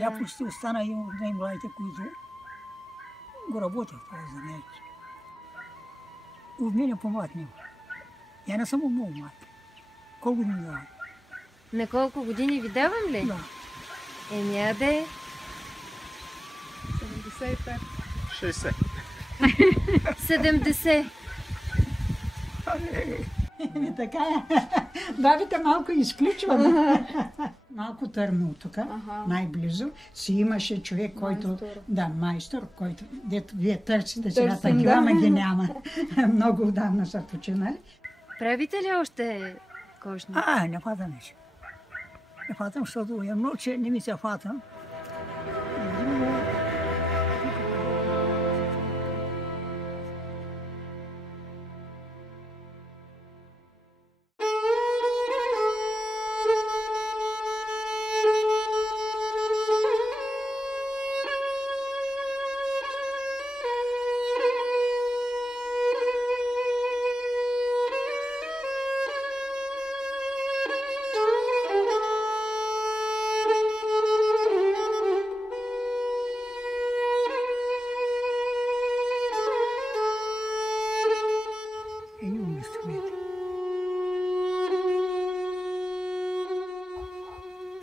Я почти остана един от най-младите, които го работех в това занятие. От мен е по-млад него. Я не съм много млад. Колко години давам? На колко години ви давам ли? Да. Аде. 75. 60. 70. Еми така е. Бабите малко изключваме. Малко търно тук, най-близо, си имаше човек, който... Да, майстор, който... Дето вие търсите сега такива, ама ги няма. Много отдавна са починали. Правите ли още кошни? Не хватам вече. Не хватам, защото едно, че не ми се хватам.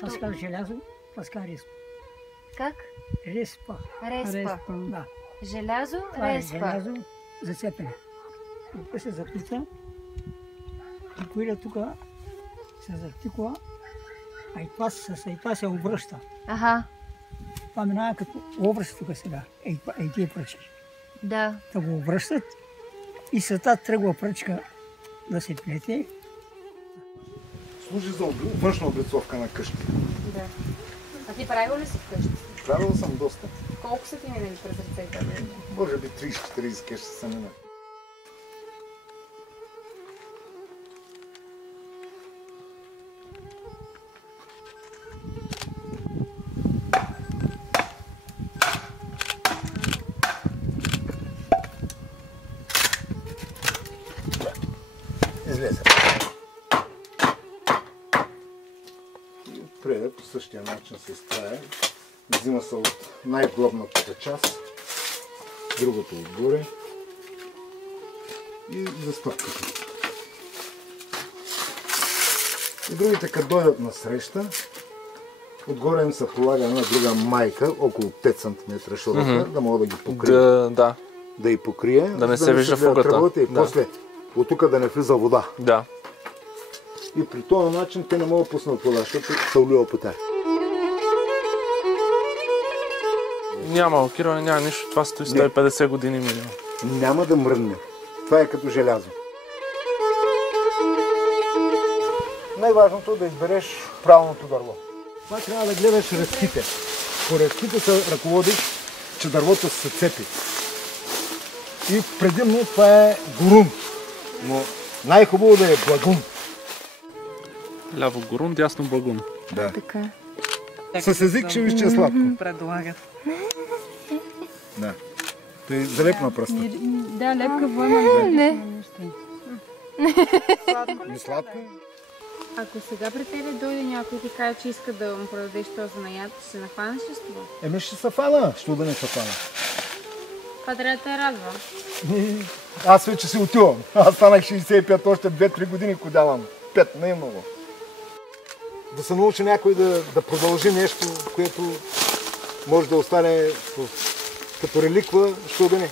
Паскал желязо, Паскал респа. Как? Респа. Респа. Да. Желязо, Това е респа. желязо зацепене. Тук се заплита, и тук се затиква, а и това се обръща. Аха. Това минава като обръща тук сега, тия пръчки. Да. Да го обръщат и след това тръгва пръчка да се плете. Служи за външна облицовка на къщи. Да. А ти правил ли си вкъщи? Правил съм доста. Колко са ти минали през ръцете? Може би 30-40 къщи са минали. Излезе. Преда по същия начин се изправя. Взима се от най-глобната част, другото отгоре и застъпката. И другите, като дойдат на среща, отгоре им се полага една друга майка, около 5 см широка, да мога да ги покрие. Да ги покрие, да не се вижда фугата. И после от тук да не влиза вода. Да. И при този начин те не могат да пуснат вода, защото се олива по тях. Няма лакиране, няма нищо. Това стои 150 години минимум. Няма да мръдне. Това е като желязо. Най-важното е да избереш правилното дърво. Това трябва да гледаш ръзките. По ръзките се ръководиш, че дървото се цепи. И предимно това е горун. Но най-хубаво да е благун. Ляво горун, дясно благун. Да. Така. С език ще виж, че е сладко. Предлагат. Да. Той залепна пръста. Да, лепка воема. Не. Не сладко. Ако сега при тебе дойде някой и ти каже, че иска да му продадеш този занаят, ще се нахванеш ли с това? Ще се фана. Що да не се фана? Това трябва да те радва. Аз вече си отивам. Аз станах 65, още 2-3 години кодявам. 5, не е много. Да се научи някой да продължи нещо, което може да остане като реликва, що да не.